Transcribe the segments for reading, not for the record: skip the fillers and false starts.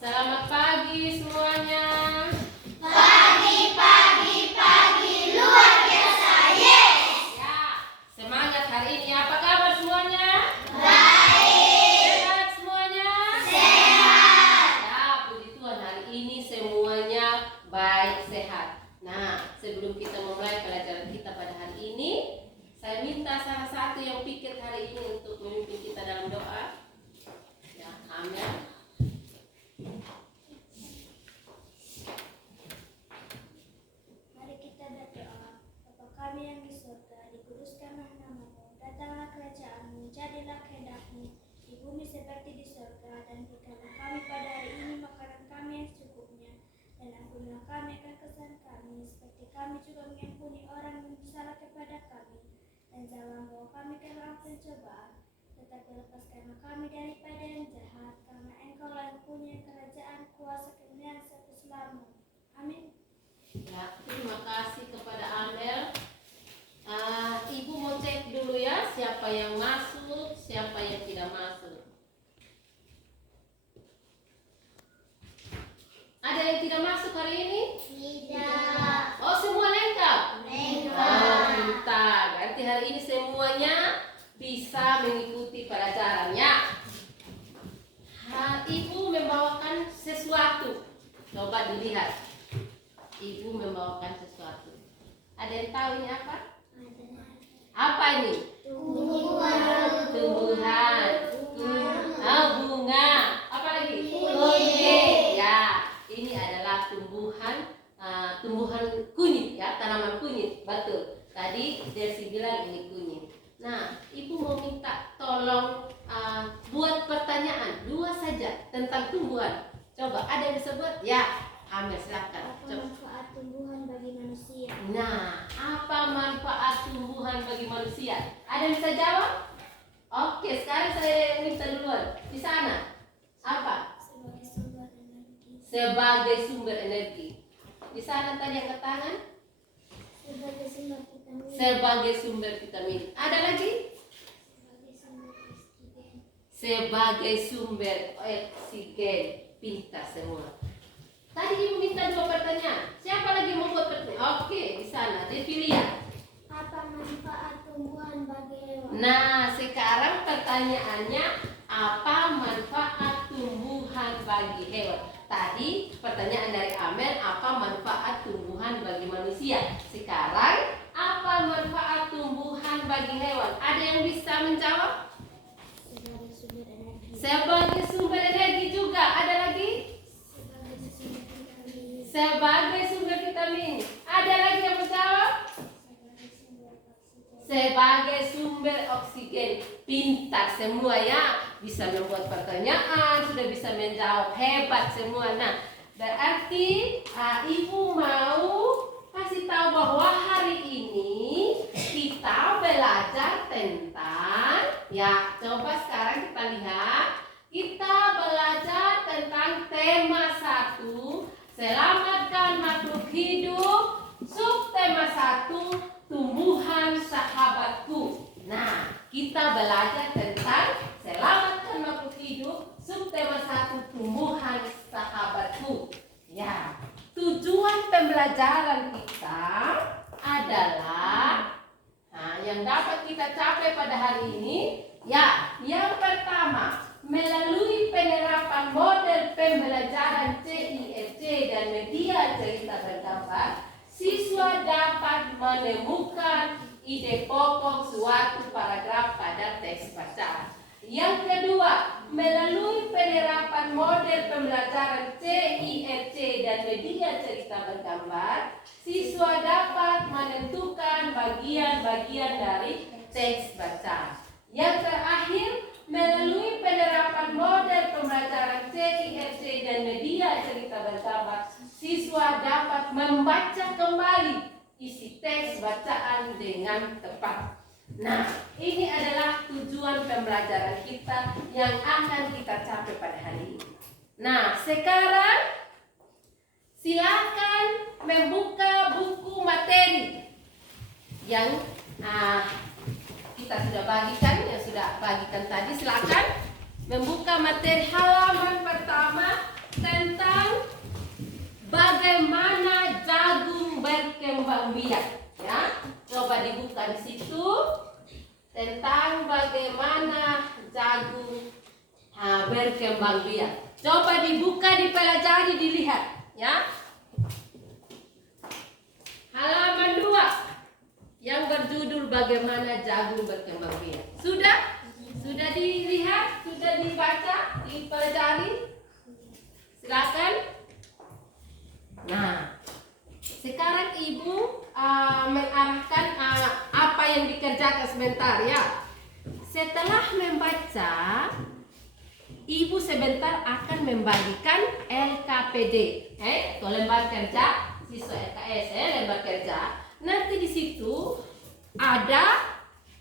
Selamat pagi semuanya. Pagi luar biasa, yes. Ya, semangat hari ini. Apa kabar semuanya? Baik. Sehat semuanya? Sehat. Ya, puji Tuhan hari ini semuanya baik sehat. Nah, sebelum kita memulai pelajaran kita pada hari ini, saya minta salah satu yang pikir hari ini untuk memimpin kita dalam doa. Ya, Amel. Mari kita berdoa. Bapa kami yang di surga, dikuduskanlah namamu, datanglah kerajaanmu, jadilah kehendakmu di bumi seperti di surga. Dan berikanlah kami pada hari ini makanan kami yang secukupnya, dan ampunilah kami akan kesalahan kami, seperti kami juga mengampuni orang yang bersalah kepada kami. Dan jangan bawa kami ke dalam pencobaan, tetapi lepaskanlah kami daripada yang jahat, karena Engkaulah yang punya kerajaan, kuasa, kemuliaan sampai selamanya. Amin. Ya, terima kasih kepada Amel. Ibu mau cek dulu ya, siapa yang masuk, siapa yang tidak masuk. Ada yang tidak masuk hari ini? Tidak. Oh, semua lengkap? Lengkap. Oh, pintar. Berarti hari ini semuanya bisa mengikuti pelajarannya. Ibu membawakan sesuatu. Coba dilihat. Ibu membawakan sesuatu. Ada yang tahu ini apa? Apa ini? Tumbuhan. Tumbuhan. Bunga. Apa lagi? Kunyit. Ya, ini adalah tumbuhan kunyit ya, tanaman kunyit. Betul. Tadi Desi bilang ini kunyit. Nah, ibu mau minta tolong buat pertanyaan 2 saja tentang tumbuhan. Coba ada yang bisa buat? Ya, Amel silakan. Apa Coba. manfaat tumbuhan bagi manusia? Nah, apa manfaat tumbuhan bagi manusia? Ada yang bisa jawab? Oke, sekarang saya minta duluan. Di sana. Apa? Sebagai sumber energi. Sebagai sumber energi. Di sana tadi angkat tangan. Sebagai sumber vitamin. Sebagai sumber vitamin. Ada lagi? Sebagai sumber oksigen. Sebagai sumber oksigen. Pintar semua. Tadi ibu minta 2 pertanyaan. Siapa lagi mau buat pertanyaan? Oke, di sana. Devilia. Apa manfaat tumbuhan bagi hewan? Nah, sekarang pertanyaannya, apa manfaat tumbuhan bagi hewan? Tadi pertanyaan dari Amel, apa manfaat tumbuhan bagi manusia? Sekarang, apa manfaat tumbuhan bagi hewan? Ada yang bisa menjawab? Sebagai sumber energi. Sebagai sumber energi juga. Ada lagi? Sebagai sumber vitamin. Sebagai sumber vitamin. Ada lagi yang menjawab? Sebagai sumber oksigen. Sebagai sumber oksigen. Pintar semua ya, bisa membuat pertanyaan, sudah bisa menjawab, hebat semua. Nah, berarti ibu mau kasih tahu bahwa hari ini kita belajar tentang, ya coba sekarang kita lihat, kita belajar tentang tema 1, selamatkan makhluk hidup, subtema 1, tumbuhan sahabatku. Nah, kita belajar tentang selamatkan makhluk hidup, subtema 1, tumbuhan sahabatku. Ya, tujuan pembelajaran kita adalah yang dapat kita capai pada hari ini. Ya, yang pertama, melalui penerapan model pembelajaran CIFC dan media cerita bergambar, siswa dapat menemukan ide pokok suatu paragraf pada teks bacaan. Yang kedua, melalui penerapan model pembelajaran CIFC dan media cerita bergambar, siswa dapat menentukan bagian-bagian dari teks bacaan. Yang terakhir, melalui penerapan model pembelajaran CIFC dan media cerita bergambar, siswa dapat membaca kembali isi teks bacaan dengan tepat. Nah, ini adalah tujuan pembelajaran kita yang akan kita capai pada hari ini. Nah, sekarang silakan membuka buku materi yang kita sudah bagikan tadi. Silakan membuka materi halaman pertama dan Coba dibuka di situ tentang bagaimana jagung berkembang biak. Coba dibuka, dipelajari, dilihat, ya. Halaman 2 yang berjudul bagaimana jagung berkembang biak. Sudah? Sudah dilihat? Sudah dibaca? Dipelajari? Silakan. Nah, sekarang Ibu mengarahkan apa yang dikerjakan sebentar, ya. Setelah membaca, Ibu sebentar akan membagikan LKPD, atau lembar kerja siswa LKS, lembar kerja. Nanti di situ ada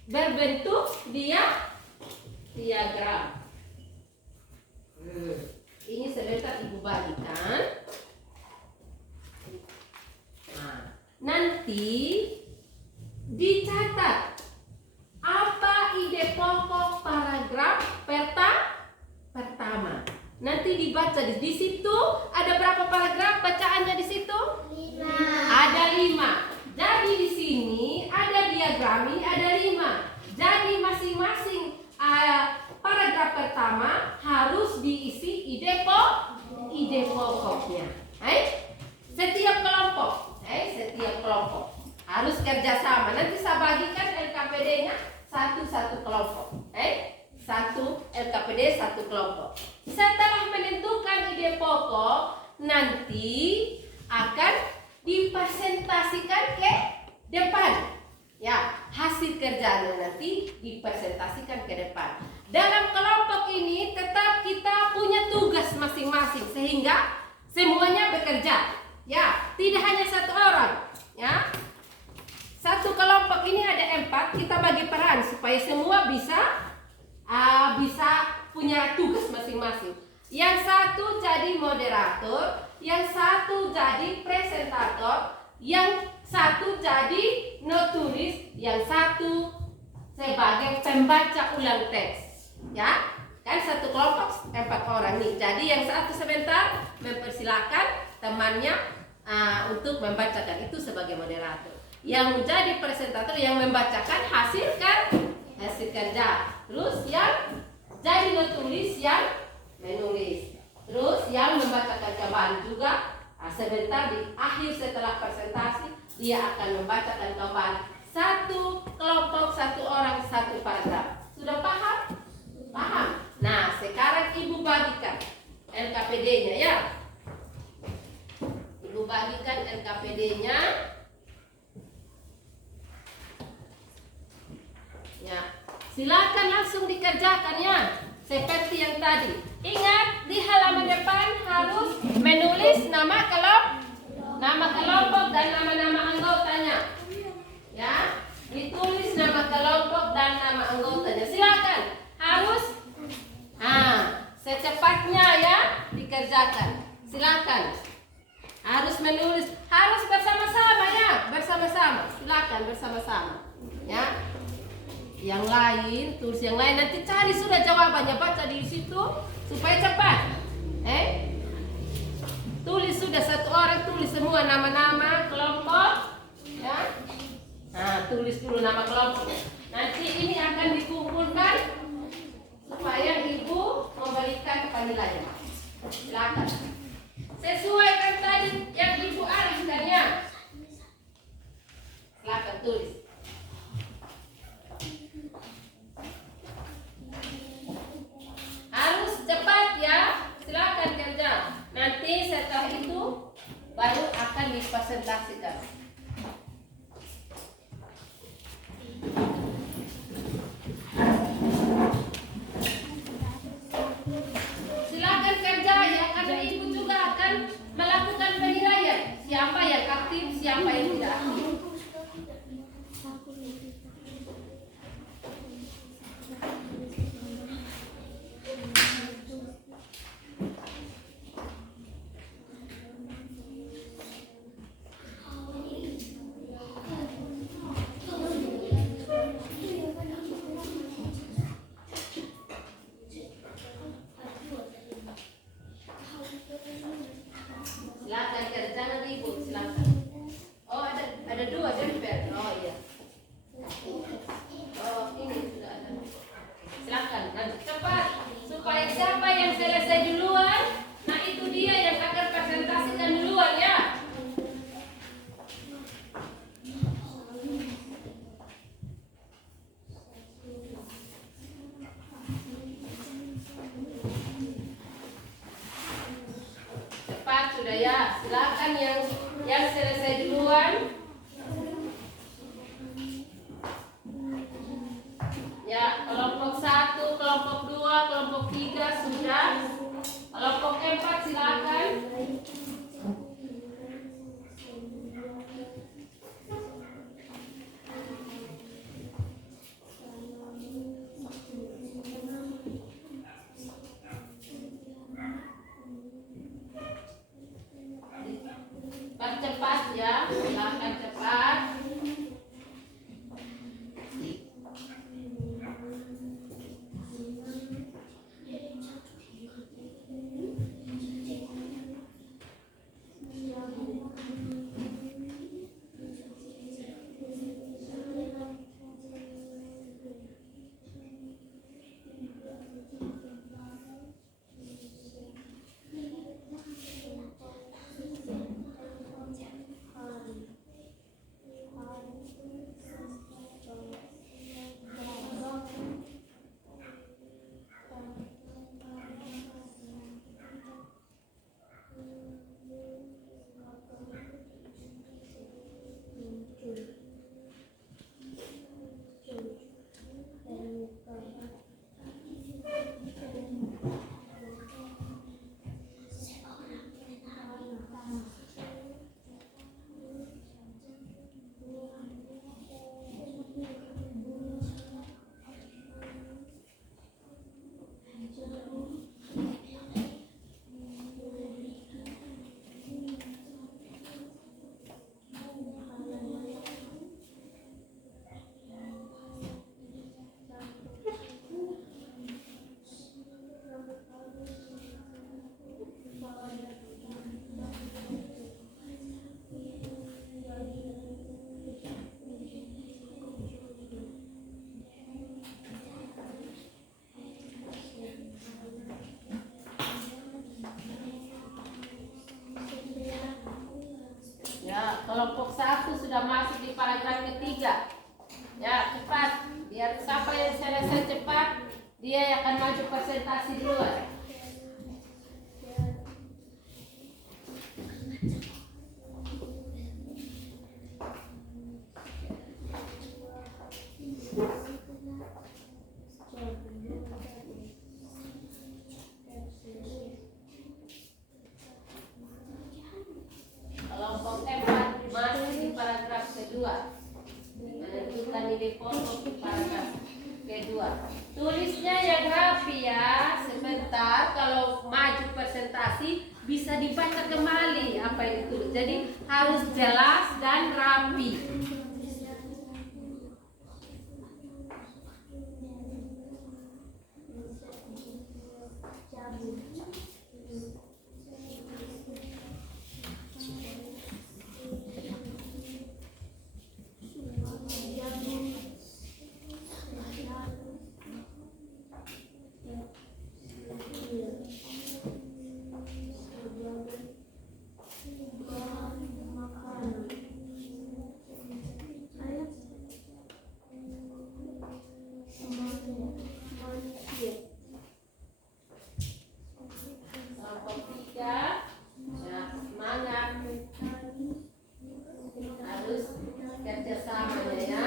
berbentuk diagram. Ini sebentar Ibu bagikan. Nah, nanti dicatat apa ide pokok paragraf pertama. Nanti dibaca di situ ada berapa paragraf bacaannya di situ? 5. Ada 5. Jadi di sini ada diagrami ada 5. Jadi masing-masing paragraf pertama harus diisi ide pokoknya. Setiap kelompok harus kerjasama. Nanti saya bagikan LKPD-nya satu kelompok. Satu LKPD satu kelompok. Setelah menentukan ide pokok, nanti akan dipresentasikan ke depan. Ya, hasil kerjanya nanti dipresentasikan ke depan. Dalam kelompok ini tetap kita punya tugas masing-masing sehingga semuanya bekerja. Ya, tidak hanya satu orang. Ya, satu kelompok ini ada 4. Kita bagi peran supaya semua bisa punya tugas masing-masing. Yang satu jadi moderator, yang satu jadi presentator, yang satu jadi notulis, yang satu sebagai pembaca ulang teks. Ya, kan satu kelompok 4 orang nih. Jadi yang satu sebentar mempersilakan temannya untuk membacakan, itu sebagai moderator. Yang menjadi presentator yang membacakan hasil kerja. Terus yang jadi notulis yang menulis. Terus yang membacakan kembali juga sebentar di akhir setelah presentasi dia akan membacakan kembali. Satu kelompok, satu orang, satu paragraf. Sudah paham? Paham. Nah, sekarang Ibu bagikan LKPD-nya, ya. Ibu bagikan LKPD-nya. Ya. Silakan langsung dikerjakan, ya. Seperti yang tadi. Ingat, di halaman depan harus menulis nama kelompok dan nama-nama anggotanya. Ya, ditulis nama kelompok dan nama anggotanya. Silakan, harus secepatnya ya dikerjakan. Silakan. Harus menulis, harus bersama-sama ya, bersama-sama. Silakan bersama-sama. Ya. Yang lain, tulis yang lain, nanti cari sudah jawabannya, baca di situ supaya cepat. Tulis sudah satu orang, tulis semua nama-nama kelompok, ya. Nah, tulis dulu nama kelompoknya. Nanti ini akan dikumpulkan supaya Ibu memberikan penilaian. Silakan. Sesuaikan tadi yang Ibu arahkan, ya. Silakan tulis. Harus cepat ya, silakan kerja. Nanti setelah itu baru akan dipresentasikan. Silakan kerja ya, karena Ibu juga akan melakukan penilaian. Siapa yang aktif, siapa yang tidak aktif. Silakan kerja nanti Ibu, silakan. Oh ada dua jemper. Oh iya. sudah ya. Silakan yang selesai duluan. Ya, kelompok 1, kelompok 2, kelompok 3 sudah. Kelompok 4 silakan. Cepat ya, silakan cepat. Ya, kelompok 1 sudah masuk di paragraf ketiga. Ya, cepat. Biar siapa yang selesai cepat, dia akan maju presentasi duluan. Kelompok 4 masih di paragraf kedua. Menentukan nilai pokok di paragraf kedua. Tulisnya yang rapi ya. Sebentar kalau maju presentasi bisa dibaca kembali apa yang ditulis. Jadi harus jelas dan rapi. Kelompok 3, ya semangat. Harus kerjasamanya ya.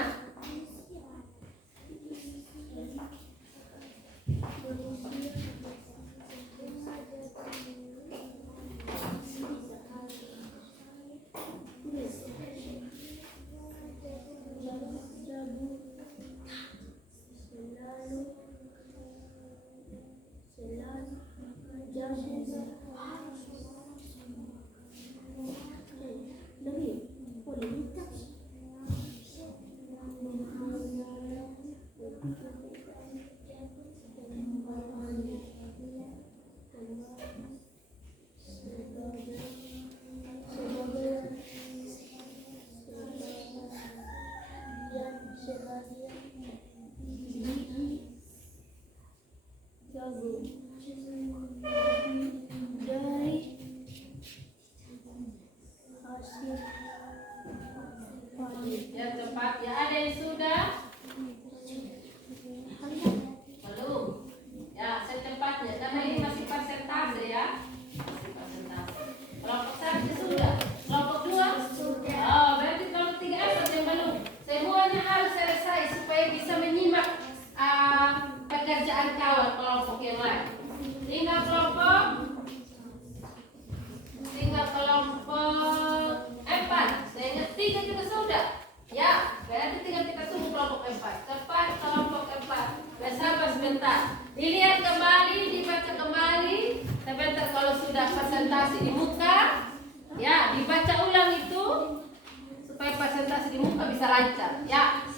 Ya cepat ya, ada yang sudah? Belum. Ya secepatnya karena ini masih persentase ya. Masih persentase. presentasi di muka. Ya, dibaca ulang itu supaya presentasi di muka bisa lancar. Ya.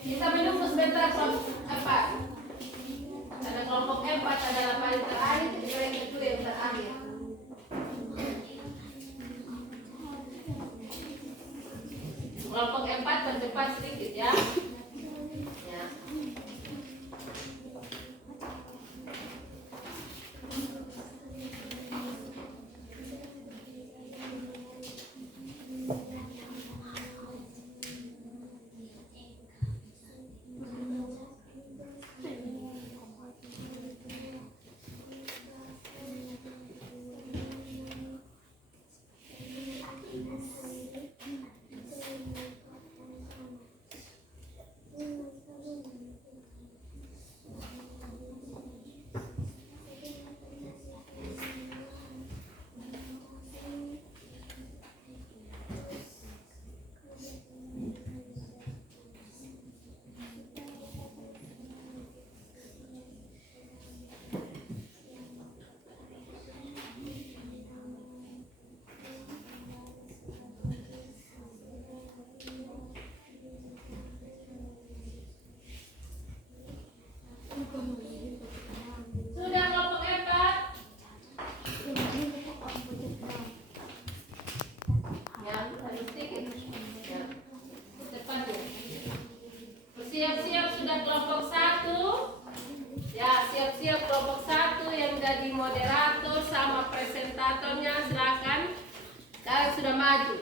Kita menunggu sebentar kelompok 4. Karena kelompok 4 adalah paling terakhir, jadi yang kedua yang terakhir. Kelompok 4 berdepan sedikit ya. Ya. Sudah kelompok 4? Ya, harus sedikit. Ya. Depannya. Siap-siap sudah kelompok 1. Ya, siap-siap kelompok 1 yang jadi moderator sama presentatornya, silakan. Kalian sudah maju.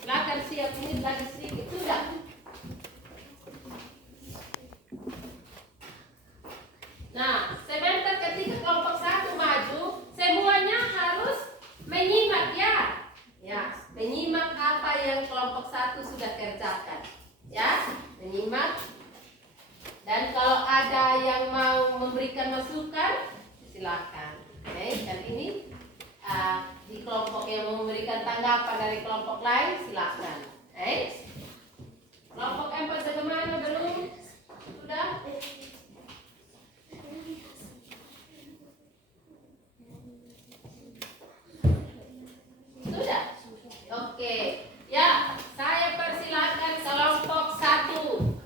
Silakan siap, ini lagi sedikit. Sudah. Nah, sebentar ketika kelompok 1 maju, semuanya harus menyimak ya. Ya, menyimak apa yang kelompok 1 sudah kerjakan. Ya, menyimak. Dan kalau ada yang mau memberikan masukan, silakan. Oke, dan ini di kelompok yang memberikan tanggapan dari kelompok lain, silakan. Kelompok 4 bagaimana, belum? Sudah? Sudah? Oke. Ya, saya persilakan kelompok 1.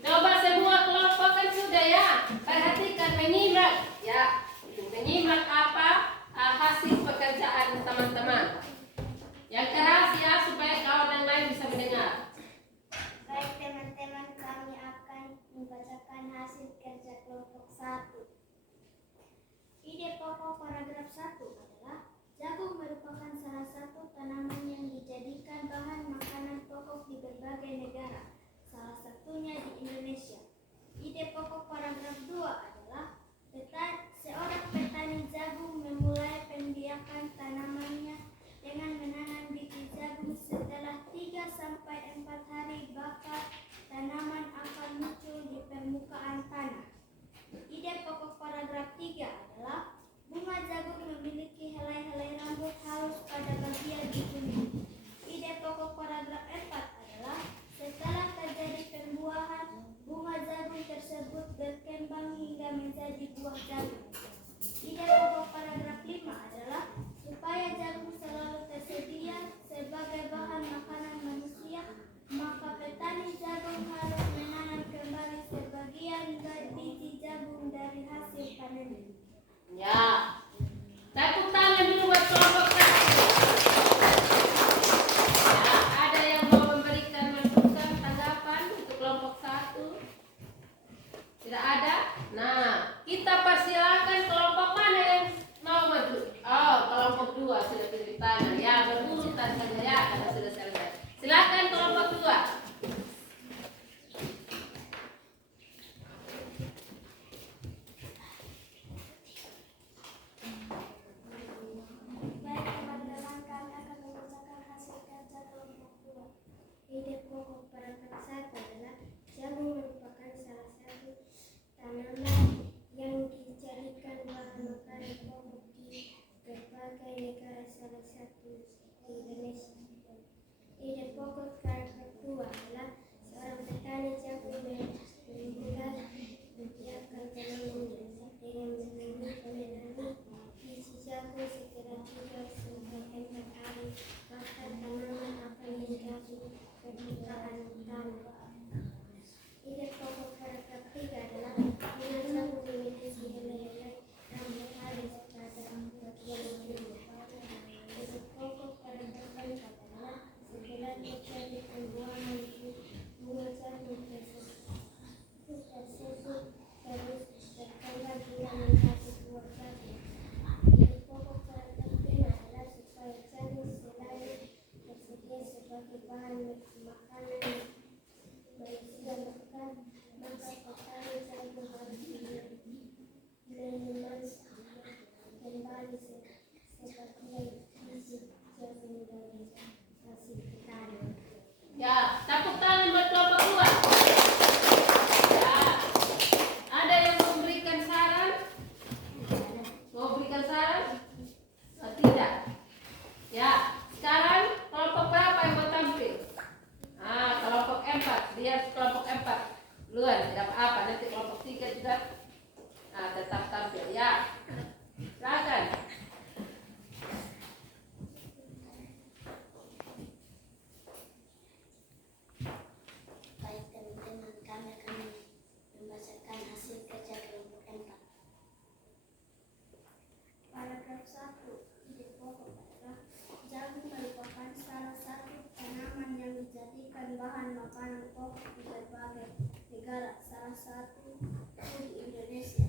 Coba semua kelompok kan sudah ya. Perhatikan, menyimak ya. Menyimak apa hasil pekerjaan teman-teman. Yang keras ya supaya kawan yang lain bisa mendengar. Baik teman-teman, kami akan membacakan hasil kerja kelompok 1. Ide pokok paragraf 1 adalah jagung merupakan salah satu tanaman yang dijadikan bahan makanan pokok di berbagai negara, salah satunya di Indonesia. Ide pokok paragraf 2 adalah seorang petani jagung memulai pembiakan tanamannya dengan menanam biji jagung. Setelah 3-4 hari bakal tanaman akan muncul di permukaan tanah. Ide pokok paragraf 3 adalah bunga jagung memiliki helai-helai rambut halus pada bagian ujungnya. Ide pokok paragraf 4 adalah setelah terjadi pembuahan, bunga jagung tersebut berkembang hingga menjadi buah jagung. Ide pokok paragraf 5 adalah supaya jagung selalu tersedia sebagai bahan makanan manusia, maka petani jagung harus menanam kembali sebagian biji jagung dari hasil panennya. Ya. Tepuk tangan dulu buat kelompok 1. Ya, ada yang mau memberikan masukan, tanggapan untuk kelompok 1? Tidak ada? Nah, kita persilakan kelompok mana yang mau maju? Oh, kelompok 2 sudah tutup tangan. Ya, berurutan saja ya, karena sudah selesai. Silakan kelompok 2. Baik teman-teman, kami akan membacakan hasil kerja kelompok 2. Ide pokok paragraf 1 adalah jagung merupakan salah satu tanaman yang nanti kelompok 3 juga tetap tampil ya. Silakan. Baik teman-teman, kami akan membacakan hasil kerja kelompok 4. Paragraf 1. Ide pokok adalah jagung merupakan salah satu tanaman yang dijadikan bahan makanan pokok di berbagai negara, salah satu di Indonesia.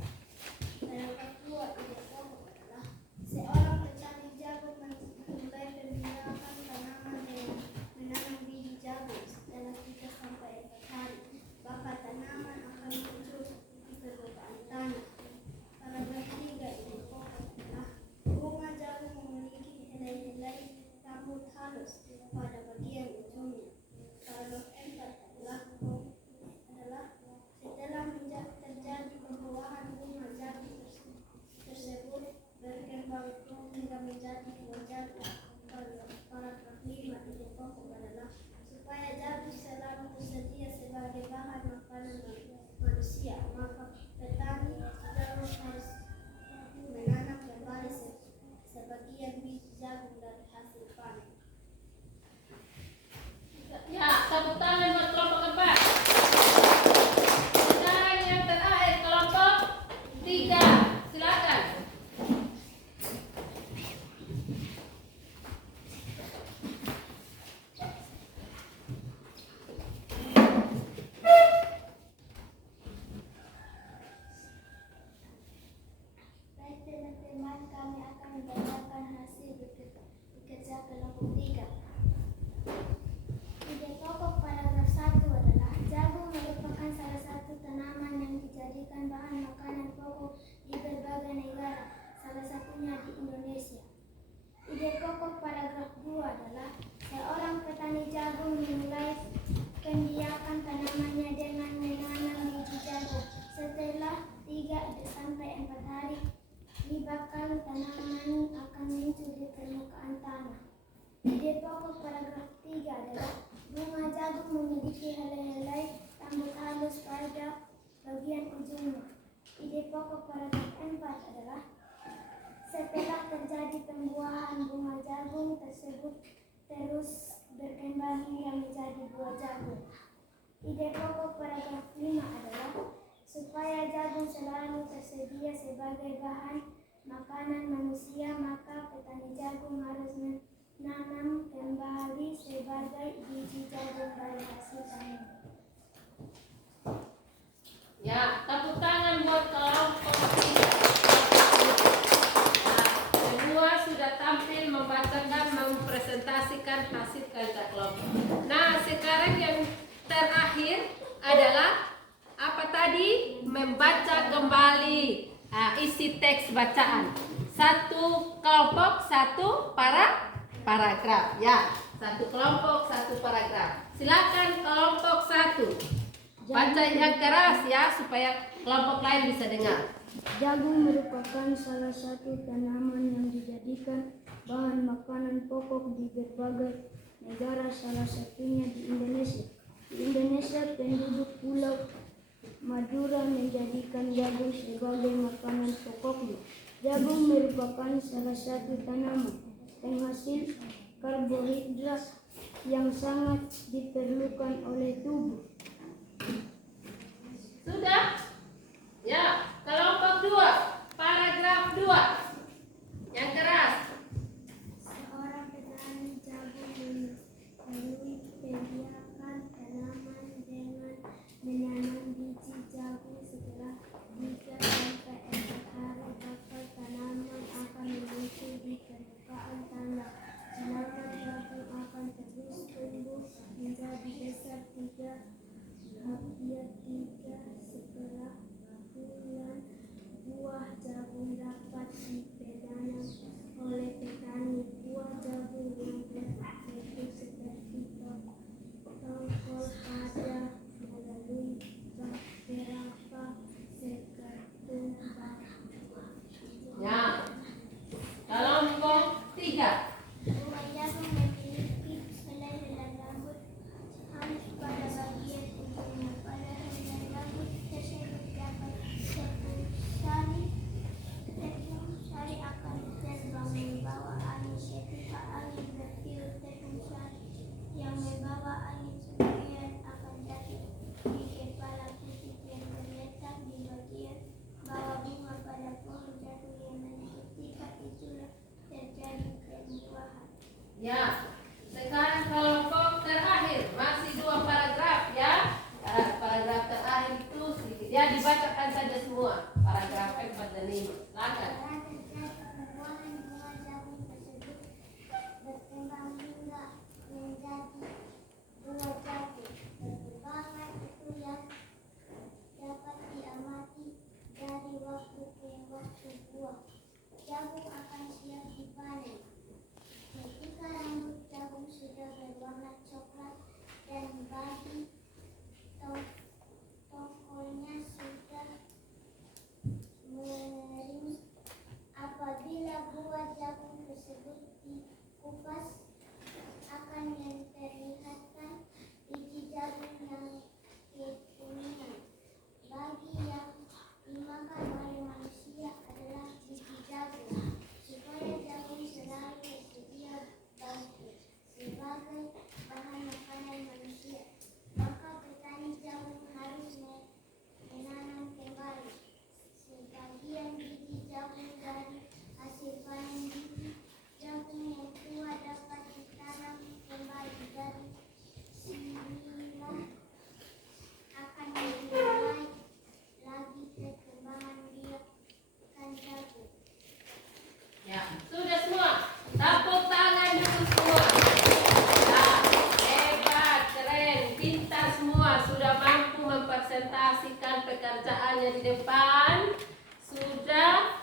Paragraf 2. Ide pokok adalah seorang petani jagung memulai pembinaan tanaman dengan menanam biji jagung. Setelah 3-4 hari, bakal tanaman akan muncul di permukaan tanah. Paragraf 3. Ide pokok adalah bunga jagung memiliki helai-helai rambut halus pada bagian ujungnya. Paragraf 4 adalah setelah terjadi pembuahan bunga jagung tersebut berkembang hingga menjadi buah jagung. Paragraf 5. Ide pokok adalah supaya jagung selalu tersedia sebagai bahan makanan manusia, maka petani jagung harus menanam kembali sebagian biji jagung dari hasil panen. Ya, tepuk tangan buat kelompok 4. Sekarang yang terakhir kelompok 3. Silakan. Baik teman-teman, kami akan membacakan hasil bekerja kelompok 3. Ide pokok paragraf 1 adalah jagung merupakan salah satu tanaman yang dijadikan bahan makanan pokok di berbagai negara, salah satunya di Indonesia. Ide pokok paragraf 2 adalah seorang petani jagung memulai pembiakan tanamannya dengan menanam biji jagung. Setelah 3-4 hari, bakal tanaman akan muncul di permukaan tanah. Ide pokok paragraf 3 adalah bunga jagung memiliki helai-helai rambut halus pada bagian ujungnya. Ide pokok paragraf 4 adalah setelah terjadi pembuahan bunga jagung tersebut terus berkembang hingga menjadi buah jagung. Ide pokok paragraf 5 adalah supaya jagung selalu tersedia sebagai bahan makanan manusia, maka petani jagung harus menanam kembali sebagai biji jagung dari hasil panen. Ya, tepuk tangan buat kelompok 3. Semua sudah tampil membacakan, mempresentasikan hasil kerja kelompok. Nah, sekarang yang terakhir adalah apa tadi? Membaca kembali isi teks bacaan. Satu kelompok, satu paragraf. Ya, satu kelompok, satu paragraf. Silakan kelompok 1. Baca yang keras ya, supaya kelompok lain bisa dengar. Jagung merupakan salah satu tanaman yang dijadikan bahan makanan pokok di berbagai negara, salah satunya di Indonesia. Di Indonesia, penduduk Pulau Madura menjadikan jagung sebagai makanan pokoknya. Jagung merupakan salah satu tanaman penghasil karbohidrat yang sangat diperlukan oleh tubuh. Sudah? Ya, kelompok 2, paragraf 2. Yang keras. Seorang petani jagung melalui pembiakan tanaman dengan menanam biji jagung. Setelah 3-4 hari, bakal tanaman akan muncul di permukaan tanah. Tanaman jagung akan terus tumbuh menjadi besar 3 setelah bulan. Buah jagung dapat ditanam oleh petani. Buah jagung yang berbentuk seperti tongkol pada melalui beberapa segetung Ya. Kelompok 3. Bunga jagung memiliki helai-helai rambut halus pada bagian ujungnya. Pada helai rambut tersebut dibacakan saja semua paragraf 4 dan 5. Silakan. Tumbuhan bunga jagung tersebut berkembang hingga menjadi bunga jagung. Perkembangan itu yang dapat diamati dari waktu ke waktu. Buah jagung akan siap dipanen ketika rambut jagung sudah berwarna coklat dan bagi tongkolnya sudah mengering. Apabila buah jagung tersebut dikupas, akan memperlihatkan biji jagung yang kekuningan. Bagi yang dimakan oleh manusia adalah biji jagung, supaya jagung selalu tersedia sebagai bahan makanan manusia. Maka petani jagung harus menanam kembali sebagian biji jagung dari hasil panen. Biji jagung yang tua dapat ditanam kembali dari sinilah akan dimulai lagi perkembangan biakan jagung. Ya, sudah semua. Tepuk tangan dulu semua. Nah, hebat, keren, pintar semua. Sudah mampu mempresentasikan pekerjaannya di depan. Sudah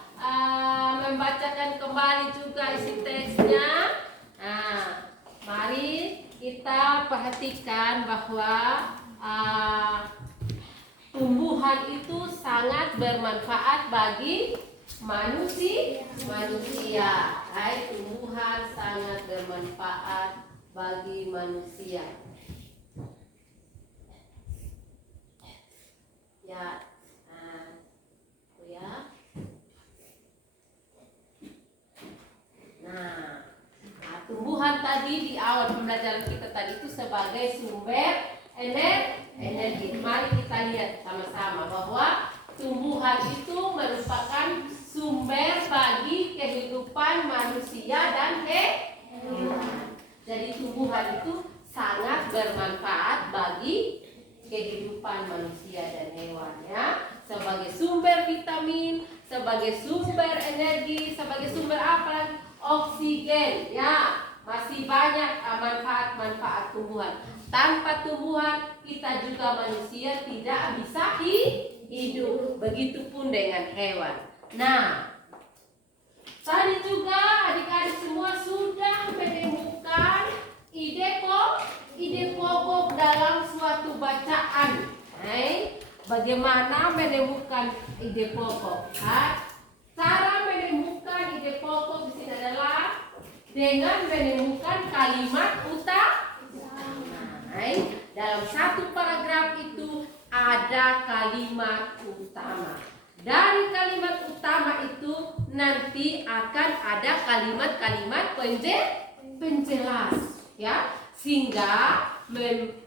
membacakan kembali juga isi teksnya. Nah, mari kita perhatikan bahwa tumbuhan itu sangat bermanfaat bagi manusia. Hai, tumbuhan sangat bermanfaat bagi manusia. Ya, itu ya. Nah, tumbuhan tadi di awal pembelajaran kita tadi itu sebagai sumber energi. Mari kita lihat sama-sama bahwa tumbuhan itu merupakan sumber bagi kehidupan manusia dan hewan. Jadi tumbuhan itu sangat bermanfaat bagi kehidupan manusia dan hewan, ya. Sebagai sumber vitamin, sebagai sumber energi, sebagai sumber apa lagi? Oksigen, ya. Masih banyak manfaat-manfaat tumbuhan. Tanpa tumbuhan kita juga manusia tidak bisa hidup. Begitupun dengan hewan. Nah, tadi juga adik-adik semua sudah menemukan ide pokok dalam suatu bacaan. Bagaimana menemukan ide pokok? Cara menemukan ide pokok di sini adalah dengan menemukan kalimat utama. Dalam satu paragraf itu ada kalimat utama. Dari kalimat utama itu nanti akan ada kalimat-kalimat penjelas, ya, sehingga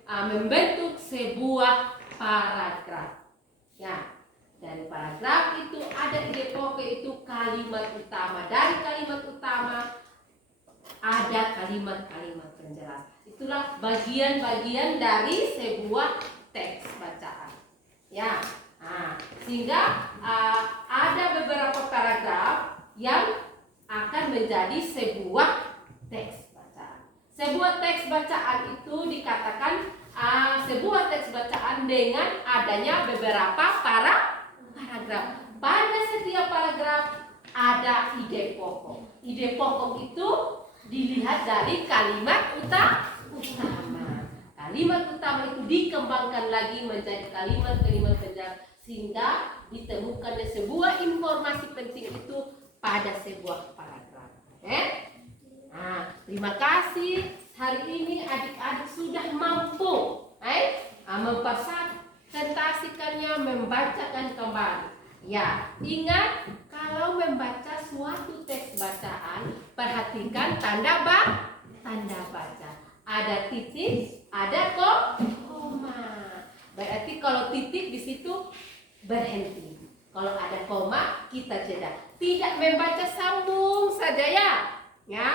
membentuk sebuah paragraf. Ya, dari paragraf itu ada ide pokok itu kalimat utama. Dari kalimat utama ada kalimat-kalimat penjelas. Itulah bagian-bagian dari sebuah teks bacaan. Ya, sehingga ada beberapa paragraf yang akan menjadi sebuah teks bacaan. Sebuah teks bacaan itu dikatakan sebuah teks bacaan dengan adanya beberapa paragraf. Pada setiap paragraf ada ide pokok. Ide pokok itu dilihat dari kalimat utama. Kalimat utama itu dikembangkan lagi menjadi kalimat-kalimat penjelas sehingga ditemukannya sebuah informasi penting itu pada sebuah paragraf. Terima kasih. Hari ini adik-adik sudah mampu mempresentasikannya, membacakan kembali. Ya, ingat kalau membaca suatu teks bacaan, perhatikan tanda baca. Ada titik, ada koma. Berarti kalau titik di situ berhenti. Kalau ada koma, kita jeda. Tidak membaca sambung saja, ya.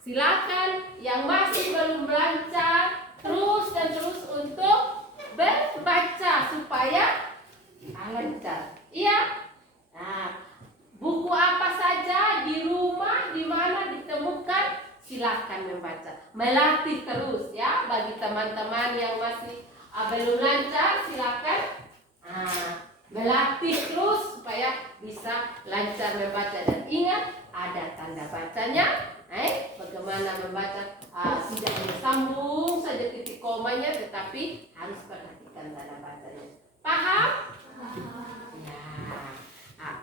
Silakan yang masih belum lancar terus dan terus untuk membaca supaya lancar. Iya. Nah, buku apa saja di rumah di mana ditemukan, silakan membaca. Melatih terus ya bagi teman-teman yang masih belum lancar, silakan melatih terus supaya bisa lancar membaca, dan ingat ada tanda bacanya. Bagaimana membaca, tidak bersambung saja titik komanya, tetapi harus perhatikan tanda bacanya. Paham? Ya.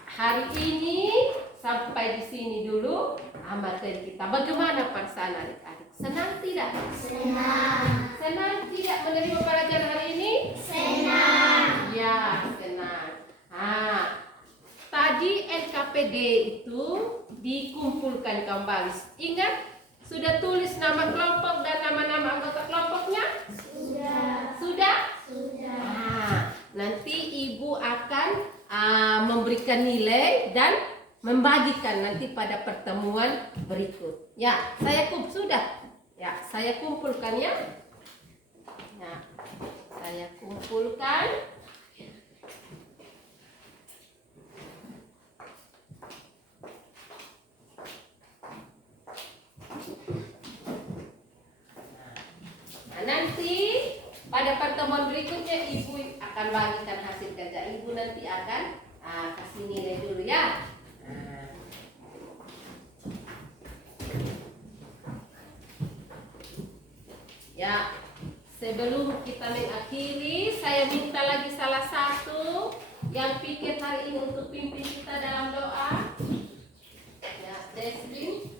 Hari ini sampai di sini dulu materi kita. Bagaimana perasaan adik-adik? Senang tidak? Senang. Senang tidak menerima pelajaran hari ini? Senang. Ya, senang. Tadi NKPD itu dikumpulkan kembali. Ingat, sudah tulis nama kelompok dan nama-nama anggota kelompoknya? Sudah. Sudah? Sudah. Nanti ibu akan memberikan nilai dan membagikan nanti pada pertemuan berikut. Ya, sudah. Ya, saya kumpulkan ya. Ya, saya kumpulkan. Nanti pada pertemuan berikutnya ibu akan bagikan hasil kerja. Ibu nanti akan kasih nilai dulu ya. Ya, sebelum kita mengakhiri, saya minta lagi salah satu yang pikir hari ini untuk pimpin kita dalam doa. Ya, Desrin.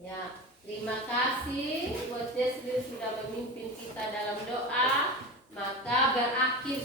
Ya, terima kasih buat Jesslyn sudah memimpin kita dalam doa. Maka berakhir